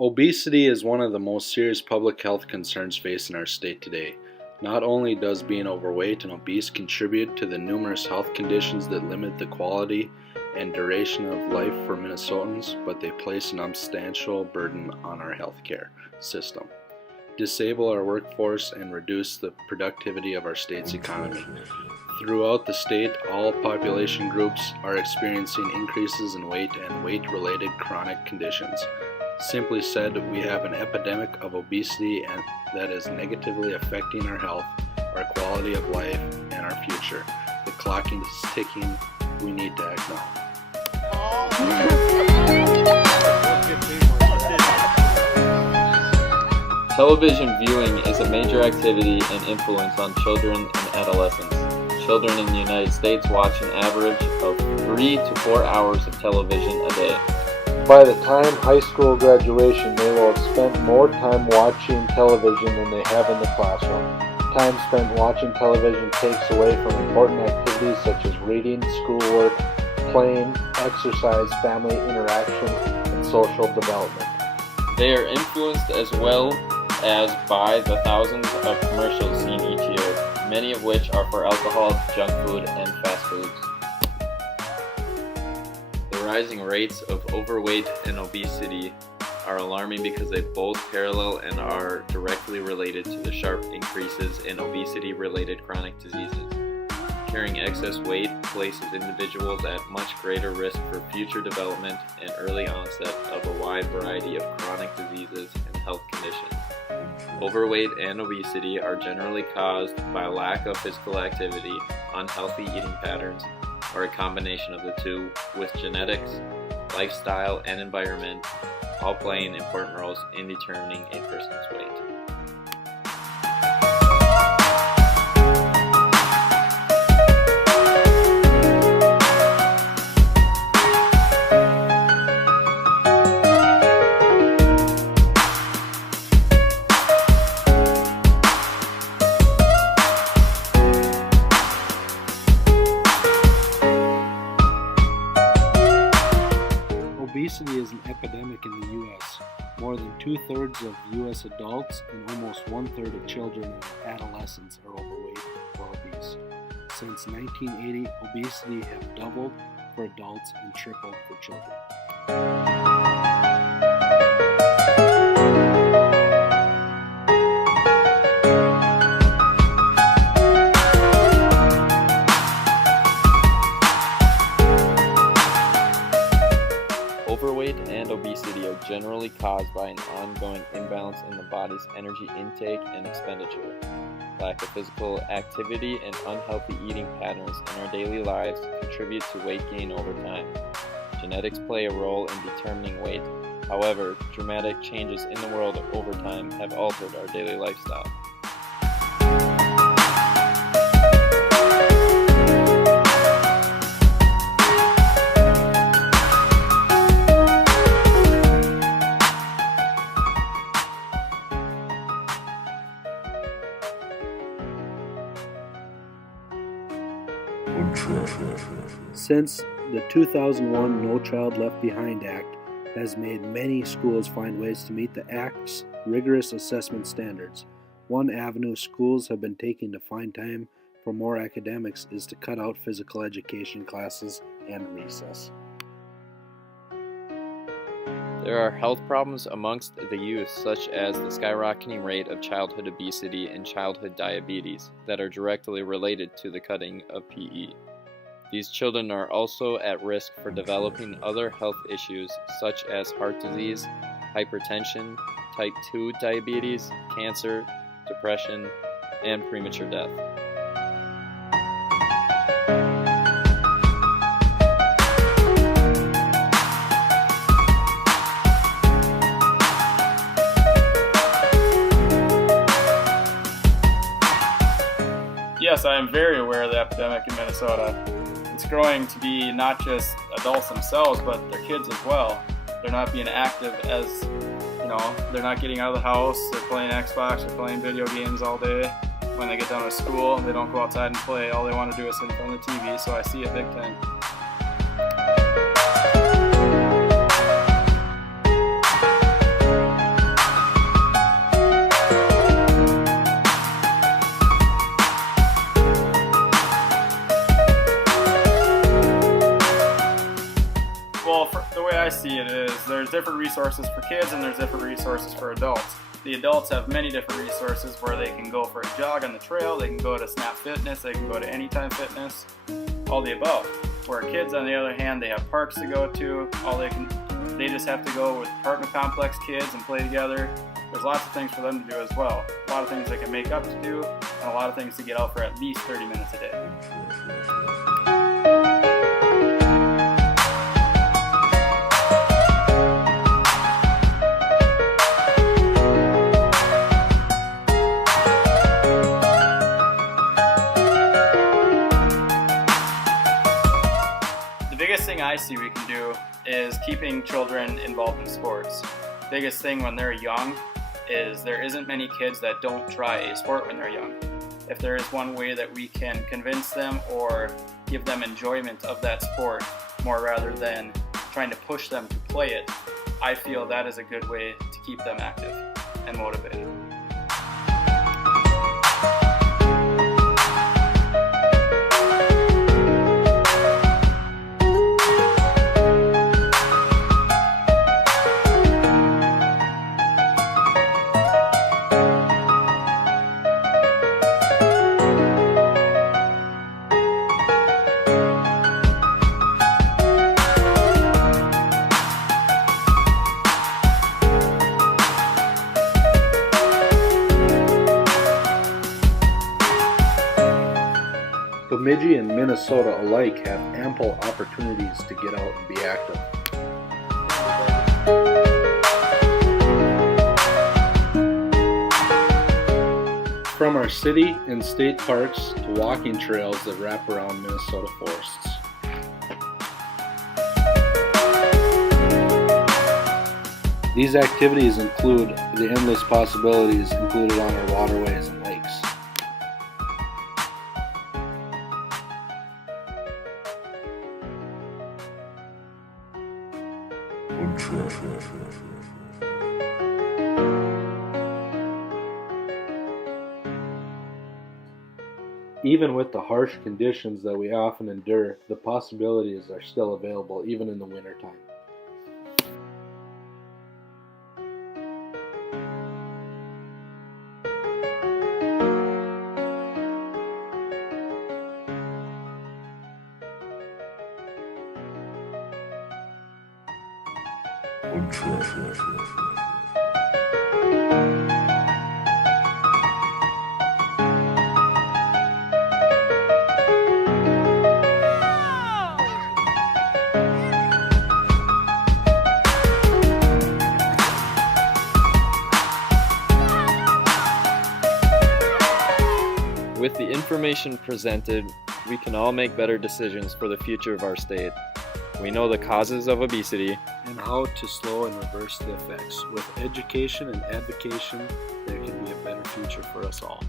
Obesity is one of the most serious public health concerns facing our state today. Not only does being overweight and obese contribute to the numerous health conditions that limit the quality and duration of life for Minnesotans, but they place an substantial burden on our healthcare system, disable our workforce, and reduce the productivity of our state's economy. Throughout the state, all population groups are experiencing increases in weight and weight-related chronic conditions. Simply said, we have an epidemic of obesity and that is negatively affecting our health, our quality of life, and our future. The clock is ticking. We need to act now. Television viewing is a major activity and influence on children and adolescents. Children in the United States watch an average of 3 to 4 hours of television a day. By the time high school graduation, they will have spent more time watching television than they have in the classroom. Time spent watching television takes away from important activities such as reading, schoolwork, playing, exercise, family interaction, and social development. They are influenced as well as by the thousands of commercials seen each year, many of which are for alcohol, junk food, and fast foods. The rising rates of overweight and obesity are alarming because they both parallel and are directly related to the sharp increases in obesity-related chronic diseases. Carrying excess weight places individuals at much greater risk for future development and early onset of a wide variety of chronic diseases and health conditions. Overweight and obesity are generally caused by a lack of physical activity, unhealthy eating patterns, or a combination of the two, with genetics, lifestyle, and environment all playing important roles in determining a person's weight. Obesity is an epidemic in the U.S. More than 2/3 of U.S. adults and almost 1/3 of children and adolescents are overweight or obese. Since 1980, obesity has doubled for adults and tripled for children. Overweight and obesity are generally caused by an ongoing imbalance in the body's energy intake and expenditure. Lack of physical activity and unhealthy eating patterns in our daily lives contribute to weight gain over time. Genetics play a role in determining weight. However, dramatic changes in the world over time have altered our daily lifestyle. Since the 2001 No Child Left Behind Act has made many schools find ways to meet the Act's rigorous assessment standards, one avenue schools have been taking to find time for more academics is to cut out physical education classes and recess. There are health problems amongst the youth, such as the skyrocketing rate of childhood obesity and childhood diabetes, that are directly related to the cutting of PE. These children are also at risk for developing other health issues such as heart disease, hypertension, type 2 diabetes, cancer, depression, and premature death. Yes, I am very aware of the epidemic in Minnesota. It's growing to be not just adults themselves, but their kids as well. They're not being active as, they're not getting out of the house, they're playing Xbox, they're playing video games all day. When they get done with school, they don't go outside and play. All they want to do is sit in front of the TV, so I see it big time. different resources for kids and there's different resources for adults. The adults have many different resources where they can go for a jog on the trail, they can go to Snap Fitness, they can go to Anytime Fitness, all the above. Where kids, on the other hand, they have parks to go to, they just have to go with apartment complex kids and play together. There's lots of things for them to do as well. A lot of things they can make up to do, and a lot of things to get out for at least 30 minutes a day. The biggest thing I see we can do is keeping children involved in sports. Biggest thing when they're young is there isn't many kids that don't try a sport when they're young. If there is one way that we can convince them or give them enjoyment of that sport more rather than trying to push them to play it, I feel that is a good way to keep them active and motivated. Bemidji and Minnesota alike have ample opportunities to get out and be active. From our city and state parks to walking trails that wrap around Minnesota forests. These activities include the endless possibilities included on our waterways and lakes. Even with the harsh conditions that we often endure, the possibilities are still available even in the wintertime. With the information presented, we can all make better decisions for the future of our state. We know the causes of obesity and how to slow and reverse the effects. With education and advocacy, there can be a better future for us all.